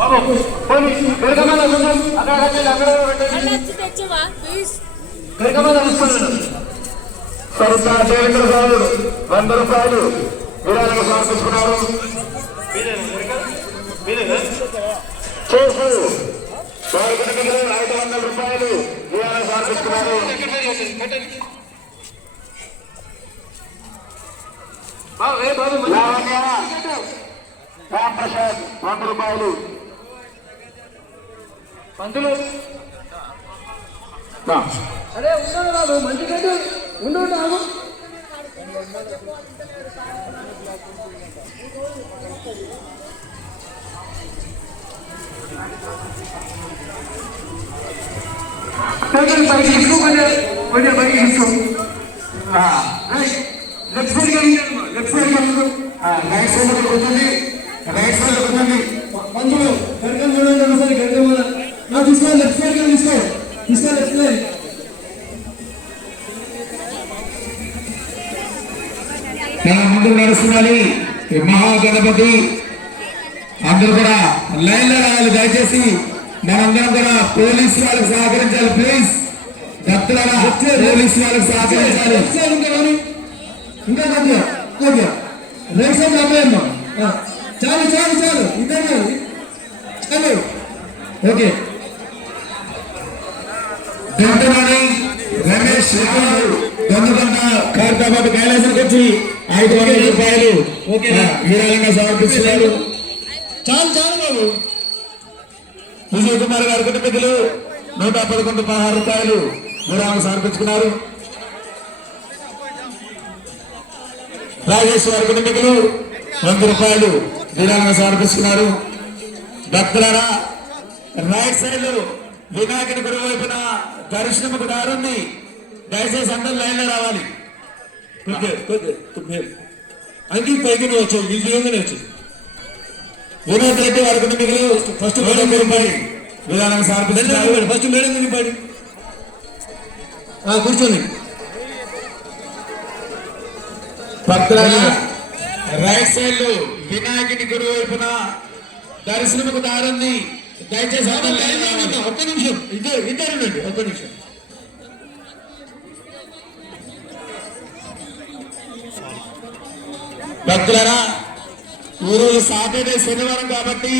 బాబు దేవేంద్ర వంద రూపాయలు విరాళంగా సమర్పిస్తున్నారు చేసు ఐదు వందల రూపాయలు విరాళంగా సమర్పిస్తున్నారు లావణ్య రామ్ ప్రసాద్ వంద రూపాయలు. పంతులు. అరే ఉన్నాడు బాబు మంచి గడ్డు. ఉండు ఆగు కొంచెం పైకి తీసుకో left side left side right side కూర్చుంది రైట్ సైడ్ కూర్చుంది మందులు గరకం చూడండి ఒకసారి నా తీసుకో లెఫ్ట్ సైడ్ తీసుకో తీసుకో లెఫ్ట్ సైడ్ మన ముందుకు నడుస్తున్నది ఈ మహాగణపతి. అందరూ కూడా లైన్లో రావాలి దయచేసి మనందరం కూడా పోలీసు వాళ్ళకి సహకరించాలి ప్లీజ్. భక్తులారా పోలీసు వాళ్ళకి సహకరించాలి. ఇంకా ఇంకా కొంచెం ఆపేయమ్మా ఆ, చాలు చాలు చాలు. ఇద్దరు చాలు. ఓకే. వెంటనే రమేష్ ఖైరతాబాద్ కైలాసానికి వచ్చి ఐదు వందల రూపాయలు విరాళంగా సమర్పిస్తున్నారు. చాలు చాలు బాబు. విజయ్ కుమార్ గారి కుటుంబీకులు నూట పదకొండు పదహారు రూపాయలు విరాళం సమర్పించుకున్నారు. రాజేష్ గారి కుటుంబీకులు వంద రూపాయలు విరాళంగా సమర్పిస్తున్నారు. భక్తులారా రైట్ సైడ్ వినాయకుడి గుడి వైపున దర్శనముకు దారుంది దయచేసి అందరూ లైన్లో రావాలి అది పైకి వచ్చావు ఈ విధంగానే వచ్చావు వినోద్ రెడ్డి వారి కుటుంబీకులు ఫస్ట్ పదకొండు రూపాయలు విరాళంగా సమర్పిస్తున్నారు ఫస్ట్ మేడం గురించి పాడి కూర్చోండి. రైట్ సైడ్లో వినాయకుడి గుడి వైపున దర్శనముకు దారుంది దయచేసి ఒక్క నిమిషం. ఇద్దరు ఇద్దరు ఉండండి ఒక్క నిమిషం. భక్తులరా ఈరోజు సాటర్డే శనివారం కాబట్టి